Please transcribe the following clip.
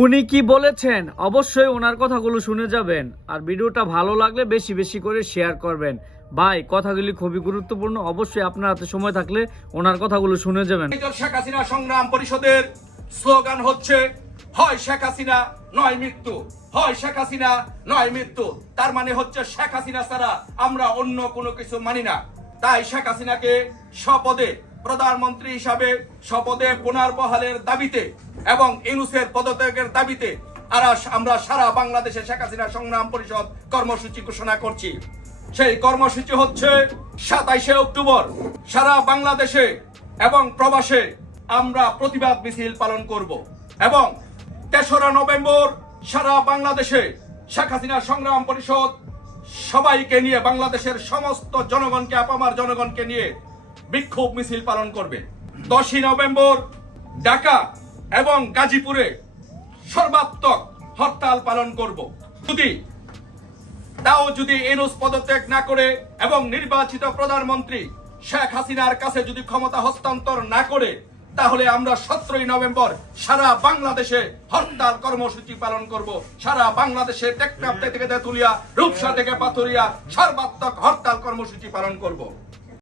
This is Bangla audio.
উনি কি বলেছেন? অবশ্যই ওনার কথাগুলো শুনে যাবেন। আর ভিডিওটা ভালো লাগলে বেশি বেশি করে শেয়ার করবেন। ভাই, কথাগুলি খুবই গুরুত্বপূর্ণ। অবশ্যই আপনার হাতে সময় থাকলে ওনার কথাগুলো শুনে যাবেন। শেখ হাসিনা সংগ্রাম পরিষদের স্লোগান হচ্ছে, হয় শেখ হাসিনা, নয় মৃত্যু। হয় শেখ হাসিনা, নয় মৃত্যু। তার মানে হচ্ছে শেখ হাসিনা ছাড়া আমরা অন্য কোনো কিছু মানি না। তাই শেখ হাসিনাকে স্বপদে প্রধানমন্ত্রী হিসাবে স্বপদে পুনর্বহালের দাবিতে এবং ইউনুসের পদত্যাগের দাবিতে আর আমরা সারা বাংলাদেশে শেখ হাসিনা সংগ্রাম পরিষদ কর্মসূচি ঘোষণা করছি। সেই কর্মসূচি হচ্ছে সাতাইশে অক্টোবর। সারা বাংলাদেশে এবং প্রবাসে আমরা প্রতিবাদ মিছিল পালন করব এবং তেসরা নভেম্বর সারা বাংলাদেশে শেখ হাসিনা সংগ্রাম পরিষদ সবাইকে নিয়ে, বাংলাদেশের সমস্ত জনগণকে, আপামার জনগণকে নিয়ে বিক্ষোভ মিছিল পালন করবে। দশই নভেম্বর ঢাকা এবং গাজীপুরে সর্বাত্মক হরতাল পালন করব। যদি তাও যদি এনুস পদত্যাগ না করে এবং নির্বাচিত প্রধানমন্ত্রী শেখ হাসিনার কাছে যদি ক্ষমতা হস্তান্তর না করে, তাহলে আমরা সতেরোই নভেম্বর সারা বাংলাদেশে হরতাল কর্মসূচি পালন করব। সারা বাংলাদেশে টেকনাফ থেকে তেতুলিয়া, রূপসা থেকে পাথুরিয়া সর্বাত্মক হরতাল কর্মসূচি পালন করব।